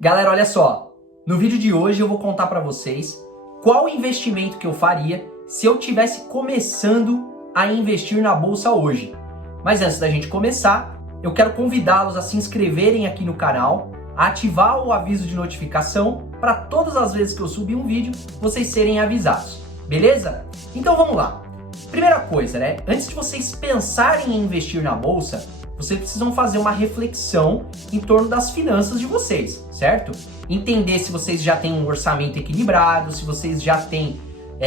Galera, olha só, no vídeo de hoje eu vou contar para vocês qual investimento que eu faria se eu tivesse começando a investir na bolsa hoje. Mas antes da gente começar, eu quero convidá-los a se inscreverem aqui no canal, a ativar o aviso de notificação para todas as vezes que eu subir um vídeo, vocês serem avisados, beleza? Então vamos lá. Primeira coisa, né? Antes de vocês pensarem em investir na bolsa, vocês precisam fazer uma reflexão em torno das finanças de vocês, certo? Entender se vocês já têm um orçamento equilibrado, se vocês já têm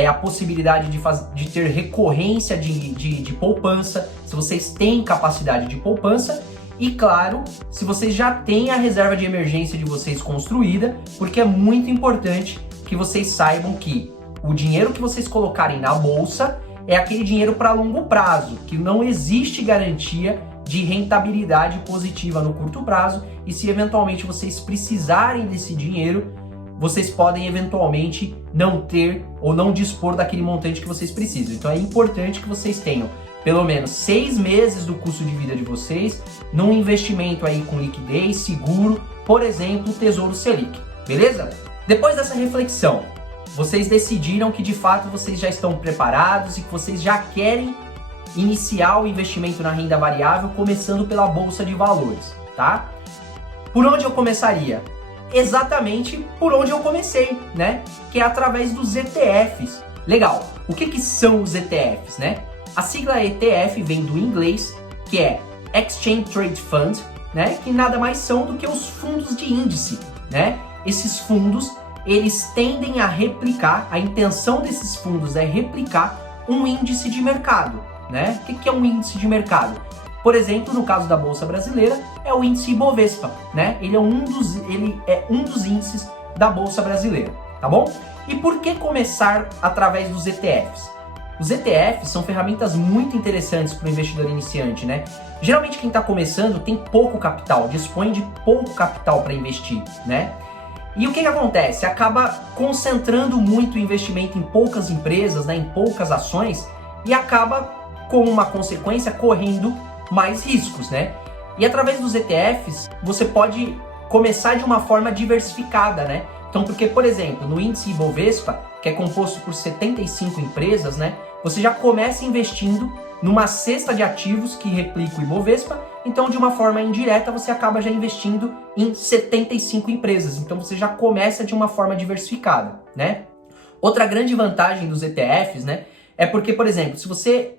a possibilidade de ter recorrência de poupança, se vocês têm capacidade de poupança e, claro, se vocês já têm a reserva de emergência de vocês construída, porque é muito importante que vocês saibam que o dinheiro que vocês colocarem na bolsa é aquele dinheiro para longo prazo, que não existe garantia de rentabilidade positiva no curto prazo, e se eventualmente vocês precisarem desse dinheiro, vocês podem eventualmente não ter ou não dispor daquele montante que vocês precisam. Então é importante que vocês tenham pelo menos 6 meses do custo de vida de vocês num investimento aí com liquidez, seguro, por exemplo, Tesouro Selic, beleza? Depois dessa reflexão, vocês decidiram que de fato vocês já estão preparados e que vocês já querem iniciar o investimento na renda variável começando pela bolsa de valores, tá? Por onde eu começaria? Exatamente por onde eu comecei, né? Que é através dos ETFs. Legal. O que são os ETFs, né? A sigla ETF vem do inglês, que é Exchange Trade Fund, né? Que nada mais são do que os fundos de índice, né? Esses fundos, eles tendem a replicar, a intenção desses fundos é replicar um índice de mercado. Né? O que é um índice de mercado? Por exemplo, no caso da Bolsa Brasileira, é o índice Ibovespa, né? Ele é um dos índices da Bolsa Brasileira, tá bom? E por que começar através dos ETFs? Os ETFs são ferramentas muito interessantes para o investidor iniciante, né? Geralmente quem está começando tem pouco capital, dispõe de pouco capital para investir, né? E o que acontece? Acaba concentrando muito o investimento em poucas empresas, né? Em poucas ações, e acaba, como uma consequência, correndo mais riscos, né? E através dos ETFs, você pode começar de uma forma diversificada, né? Então, porque, por exemplo, no índice Ibovespa, que é composto por 75 empresas, né? Você já começa investindo numa cesta de ativos que replica o Ibovespa, então, de uma forma indireta, você acaba já investindo em 75 empresas. Então, você já começa de uma forma diversificada, né? Outra grande vantagem dos ETFs, né? É porque, por exemplo, se você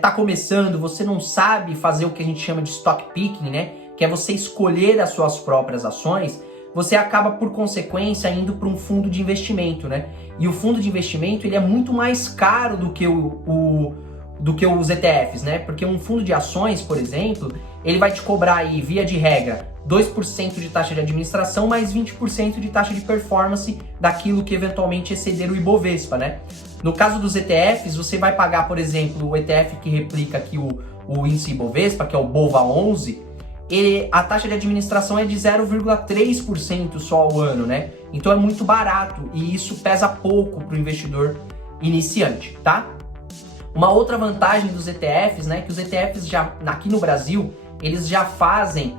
tá começando, você não sabe fazer o que a gente chama de stock picking, né? Que é você escolher as suas próprias ações, você acaba, por consequência, indo para um fundo de investimento, né? E o fundo de investimento, ele é muito mais caro do que os ETFs, né? Porque um fundo de ações, por exemplo, ele vai te cobrar aí, via de regra, 2% de taxa de administração mais 20% de taxa de performance daquilo que eventualmente exceder o Ibovespa, né? No caso dos ETFs, você vai pagar, por exemplo, o ETF que replica aqui o índice Ibovespa, que é o BOVA11, a taxa de administração é de 0,3% só ao ano, né? Então é muito barato e isso pesa pouco para o investidor iniciante, tá? Uma outra vantagem dos ETFs, né? Que os ETFs já, aqui no Brasil, eles já fazem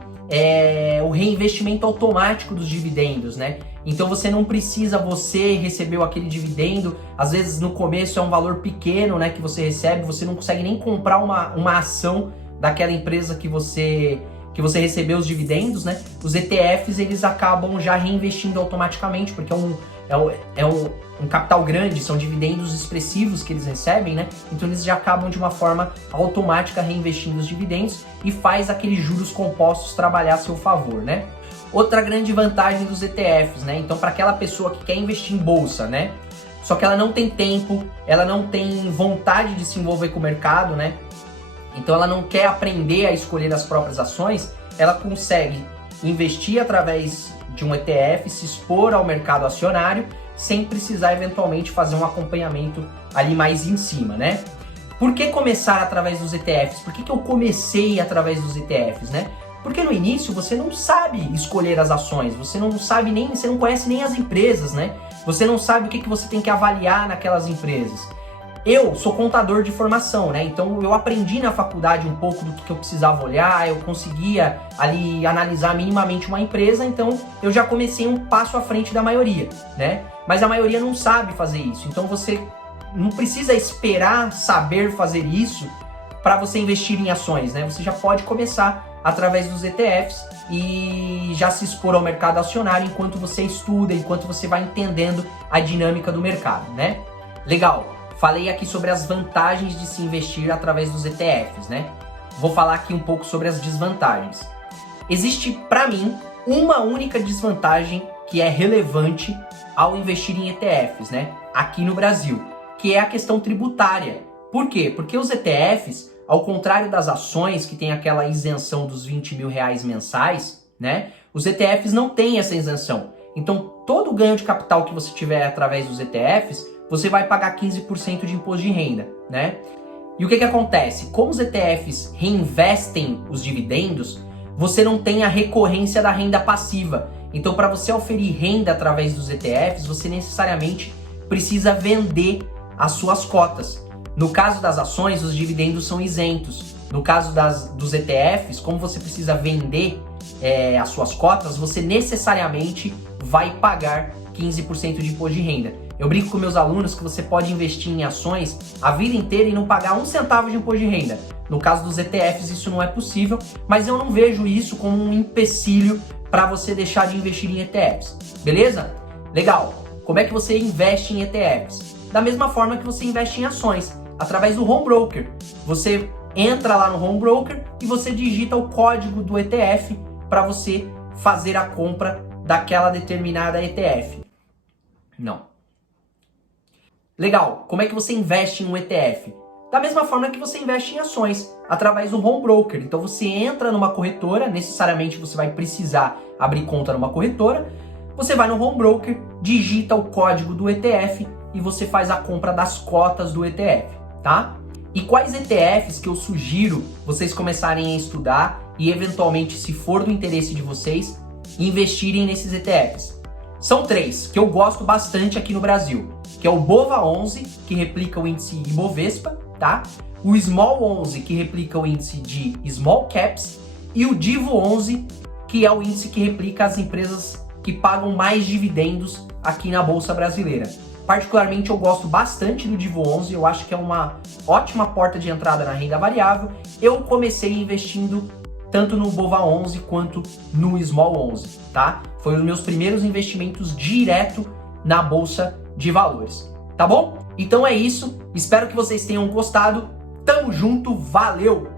o reinvestimento automático dos dividendos, né? Então você não precisa, você recebeu aquele dividendo, às vezes no começo é um valor pequeno, né, que você recebe, você não consegue nem comprar uma ação daquela empresa que você recebeu os dividendos, né? Os ETFs, eles acabam já reinvestindo automaticamente, porque é um capital grande, são dividendos expressivos que eles recebem, né? Então eles já acabam de uma forma automática reinvestindo os dividendos e faz aqueles juros compostos trabalhar a seu favor, né? Outra grande vantagem dos ETFs, né? Então, para aquela pessoa que quer investir em bolsa, né? Só que ela não tem tempo, ela não tem vontade de se envolver com o mercado, né? Então, ela não quer aprender a escolher as próprias ações, ela consegue investir através de um ETF, se expor ao mercado acionário, sem precisar eventualmente fazer um acompanhamento ali mais em cima, né? Por que começar através dos ETFs? Por que eu comecei através dos ETFs, né? Porque no início você não sabe escolher as ações, você não conhece nem as empresas, né? Você não sabe o que você tem que avaliar naquelas empresas. Eu sou contador de formação, né? Então eu aprendi na faculdade um pouco do que eu precisava olhar, eu conseguia ali analisar minimamente uma empresa, então eu já comecei um passo à frente da maioria, né? Mas a maioria não sabe fazer isso, então você não precisa esperar saber fazer isso para você investir em ações, né? Você já pode começar através dos ETFs e já se expor ao mercado acionário enquanto você estuda, enquanto você vai entendendo a dinâmica do mercado, né? Legal, falei aqui sobre as vantagens de se investir através dos ETFs, né? Vou falar aqui um pouco sobre as desvantagens. Existe, para mim, uma única desvantagem que é relevante ao investir em ETFs, né? Aqui no Brasil, que é a questão tributária. Por quê? Porque os ETFs, ao contrário das ações, que tem aquela isenção dos 20 mil reais mensais, né? Os ETFs não têm essa isenção. Então, todo o ganho de capital que você tiver através dos ETFs, você vai pagar 15% de imposto de renda, né? E o que acontece? Como os ETFs reinvestem os dividendos, você não tem a recorrência da renda passiva. Então, para você oferir renda através dos ETFs, você necessariamente precisa vender as suas cotas. No caso das ações, os dividendos são isentos. No caso dos ETFs, como você precisa vender as suas cotas, você necessariamente vai pagar 15% de imposto de renda. Eu brinco com meus alunos que você pode investir em ações a vida inteira e não pagar um centavo de imposto de renda. No caso dos ETFs, isso não é possível, mas eu não vejo isso como um empecilho para você deixar de investir em ETFs. Beleza? Legal. Como é que você investe em ETFs? Da mesma forma que você investe em ações, através do home broker. Você entra lá no home broker e você digita o código do ETF para você fazer a compra daquela determinada ETF. Não. Legal, como é que você investe em um ETF? Da mesma forma que você investe em ações, através do home broker. Então você entra numa corretora, necessariamente você vai precisar abrir conta numa corretora, você vai no home broker, digita o código do ETF e você faz a compra das cotas do ETF, tá? E quais ETFs que eu sugiro vocês começarem a estudar e eventualmente, se for do interesse de vocês, investirem nesses ETFs? São 3 que eu gosto bastante aqui no Brasil, que é o BOVA11, que replica o índice Ibovespa, tá? O Small 11, que replica o índice de Small Caps, e o Divo 11, que é o índice que replica as empresas que pagam mais dividendos aqui na Bolsa Brasileira. Particularmente eu gosto bastante do Divo 11, eu acho que é uma ótima porta de entrada na renda variável. Eu comecei investindo tanto no BOVA 11 quanto no Small 11, tá? Foi os meus primeiros investimentos direto na Bolsa de Valores, tá bom? Então é isso, espero que vocês tenham gostado, tamo junto, valeu!